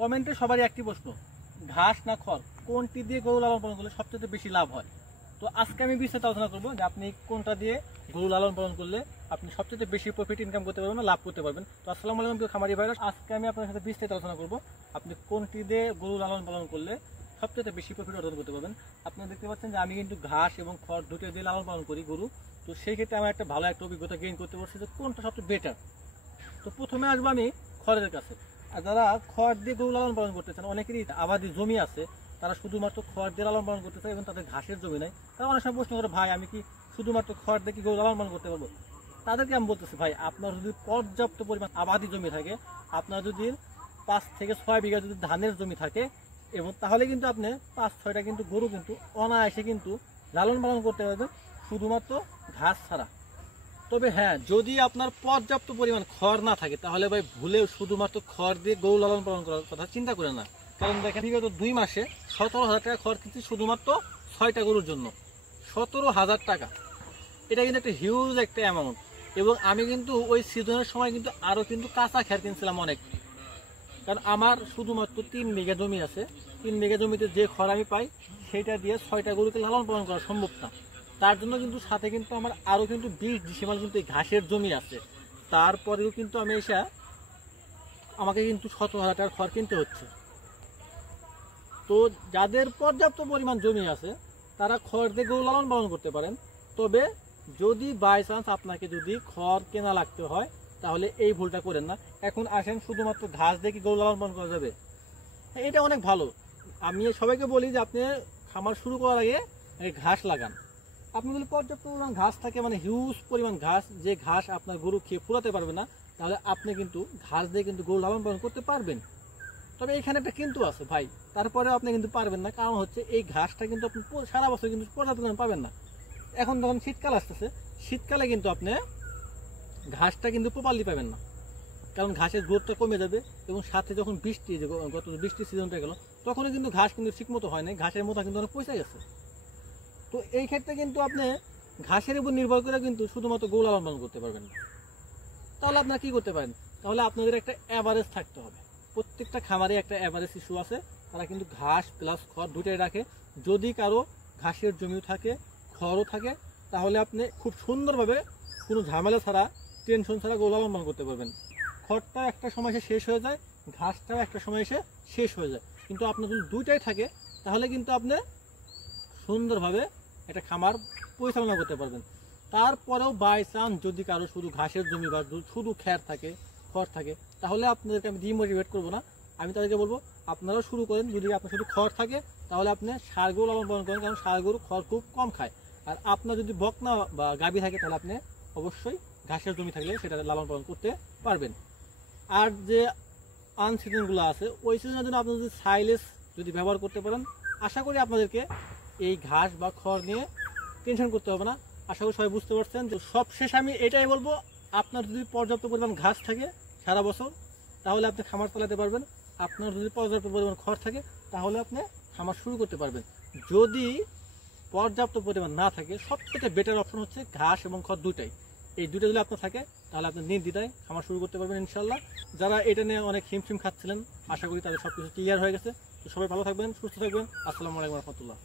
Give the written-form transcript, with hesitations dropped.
কমেন্টে সবারই একটি প্রশ্ন, ঘাস না খড় কোনটি দিয়ে গরু লালন পালন করলে সবচেয়ে বেশি লাভ হয়। তো আজকে আমি বিস্তারিত আলোচনা করবো যে আপনি কোনটা দিয়ে গরু লালন পালন করলে আপনি সবচেয়ে বেশি প্রফিট ইনকাম করতে পারবেন, লাভ করতে পারবেন। তো আসসালামু আলাইকুম প্রিয় খামারি ভাইরা, আজকে আমি আপনার সাথে বিস্তারিত আলোচনা করবো আপনি কোনটি দিয়ে গরু লালন পালন করলে সবচেয়ে বেশি প্রফিট অর্জন করতে পারবেন। আপনারা দেখতে পাচ্ছেন যে আমি কিন্তু ঘাস এবং খড় দুটো দিয়ে লালন পালন করি গরু। তো সেই ক্ষেত্রে আমার একটা ভালো একটা অভিজ্ঞতা গেইন করতে পারছি যে কোনটা সবচেয়ে বেটার। তো প্রথমে আসবো আমি খড়ের কাছে। আর যারা খড় দিয়ে গরু লালন পালন করতে চান, অনেকেরই আবাদি জমি আছে, তারা শুধুমাত্র খড় দিয়ে লালন পালন করতে চায় এবং তাদের ঘাসের জমি নাই। তারা অনেক সময় প্রশ্ন করে, ভাই আমি কি শুধুমাত্র খড় দিয়ে কি গরু লালন পালন করতে পারবো? তাদেরকে আমি বলতেছি, ভাই আপনার যদি পর্যাপ্ত পরিমাণ আবাদি জমি থাকে, আপনার যদি 5 থেকে 6 বিঘা যদি ধানের জমি থাকে, এবং তাহলে কিন্তু আপনি 5-6টা কিন্তু গরু কিন্তু অনায়াসে কিন্তু লালন পালন করতে পারবেন শুধুমাত্র ঘাস ছাড়া। তবে হ্যাঁ, যদি আপনার পর্যাপ্ত পরিমাণ খড় না থাকে তাহলে ভাই ভুলেও শুধুমাত্র খড় দিয়ে গরু লালন পালন করার কথা চিন্তা করে না। কারণ দেখেন বিগত 2 মাসে 17,000 টাকা খড় কিনছি শুধুমাত্র 6টা গরুর জন্য। 17,000 টাকা, এটা কিন্তু একটা হিউজ একটা অ্যামাউন্ট। এবং আমি কিন্তু ওই সিজনের সময় কিন্তু আরও কিন্তু কাঁচা খ্যার কিনছিলাম অনেক। কারণ আমার শুধুমাত্র 3 বিঘা জমি আছে, 3 বিঘা জমিতে যে খড় আমি পাই সেটা দিয়ে 6টা গরুকে লালন পালন করা সম্ভব না। তার জন্য কিন্তু সাথে কিন্তু আমার আরও কিন্তু 20 ডিসিমাল কিন্তু এই ঘাসের জমি আছে। তারপরেও কিন্তু আমি এসে আমাকে কিন্তু 17,000 টাকার খড় কিনতে হচ্ছে। তো যাদের পর্যাপ্ত পরিমাণ জমি আছে তারা খড় দিয়ে গরু লালন পালন করতে পারেন। তবে যদি বাই চান্স আপনাকে যদি খড় কেনা লাগতে হয় তাহলে এই ভুলটা করেন না। এখন আসেন, শুধুমাত্র ঘাস দিয়ে কি গরু লালন পালন করা যাবে? হ্যাঁ, এটা অনেক ভালো। আমি সবাইকে বলি যে আপনি খামার শুরু করার আগে ঘাস লাগান। আপনি যদি পর্যাপ্ত পরিমাণ ঘাস থাকে, মানে হিউজ পরিমাণ ঘাস, যে ঘাস আপনার গরু খেয়ে ফুরাতে পারবে না, তাহলে আপনি কিন্তু ঘাস দিয়ে কিন্তু গরু লালন পালন করতে পারবেন। তবে এখানে একটা কিন্তু আছে ভাই, তারপরেও আপনি কিন্তু পারবেন না। কারণ হচ্ছে এই ঘাসটা কিন্তু আপনি সারা বছর কিন্তু পর্যাপ্ত পরিমাণ পাবেন না। এখন যখন শীতকাল আসতেছে, শীতকালে কিন্তু আপনি ঘাসটা কিন্তু প্রপারলি পাবেন না, কারণ ঘাসের গ্রোথটা কমে যাবে। এবং সাথে যখন বৃষ্টি, গত বৃষ্টির সিজনটা গেল, তখনই কিন্তু ঘাস কিন্তু ঠিক মতো হয় না, ঘাসের মতো কিন্তু অনেক পয়সা গেছে। তো এই ক্ষেত্রে কিন্তু আপনি ঘাসের উপর নির্ভর করে কিন্তু শুধুমাত্র গরু লালন পালন করতে পারবেন না। তাহলে আপনারা কি করতে পারেন? তাহলে আপনাদের একটা অ্যাভারেজ থাকতে হবে। প্রত্যেকটা খামারে একটা অ্যাভারেজ ইস্যু আছে, তারা কিন্তু ঘাস প্লাস খড় দুটাই রাখে। যদি কারো ঘাসের জমিও থাকে, খড়ও থাকে, তাহলে আপনি খুব সুন্দরভাবে কোনো ঝামেলা ছাড়া, টেনশন ছাড়া গরু লালন পালন করতে পারবেন। খড়টা একটা সময় এসে শেষ হয়ে যায়, ঘাসটাও একটা সময় এসে শেষ হয়ে যায়। কিন্তু আপনার যদি দুইটাই থাকে তাহলে কিন্তু আপনি সুন্দরভাবে একটা খামার পরিচালনা করতে পারবেন। তারপরেও বাই চান্স যদি কারো শুধু ঘাসের জমি বা শুধু খ্যার থাকে, খড় থাকে, তাহলে আপনাদেরকে আমি ডিমোটিভেট করবো না। আমি তাদেরকে বলবো আপনারাও শুরু করেন। যদি আপনার শুধু খড় থাকে তাহলে আপনি ষাঁড় গরু লালন পালন করেন, কারণ ষাঁড় গরু খড় খুব কম খায়। আর আপনার যদি বকনা বা গাভী থাকে তাহলে আপনি অবশ্যই ঘাসের জমি থাকলে সেটা লালন পালন করতে পারবেন। আর যে আনসিজনগুলো আছে, ওই সিজনের জন্য আপনি যদি সাইলেজ যদি ব্যবহার করতে পারেন, আশা করি আপনাদেরকে এই ঘাস বা খড় নিয়ে টেনশন করতে হবে না। আশা করি সবাই বুঝতে পারছেন। তো সবশেষ আমি এটাই বলবো, আপনার যদি পর্যাপ্ত পরিমাণ ঘাস থাকে সারা বছর তাহলে আপনি খামার চালাতে পারবেন। আপনার যদি পর্যাপ্ত পরিমাণ খড় থাকে তাহলে আপনি খামার শুরু করতে পারবেন। যদি পর্যাপ্ত পরিমাণ না থাকে, সবথেকে বেটার অপশন হচ্ছে ঘাস এবং খড় দুটাই। এই দুটো যদি আপনার থাকে তাহলে আপনি নির্দ্বিধায় খামার শুরু করতে পারবেন ইনশাল্লাহ। যারা এটা নিয়ে অনেক হিমশিম খাচ্ছিলেন, আশা করি তাদের সবকিছু ক্লিয়ার হয়ে গেছে। তো সবাই ভালো থাকবেন, সুস্থ থাকবেন। আসসালামু আলাইকুম রহমতুল্লাহ।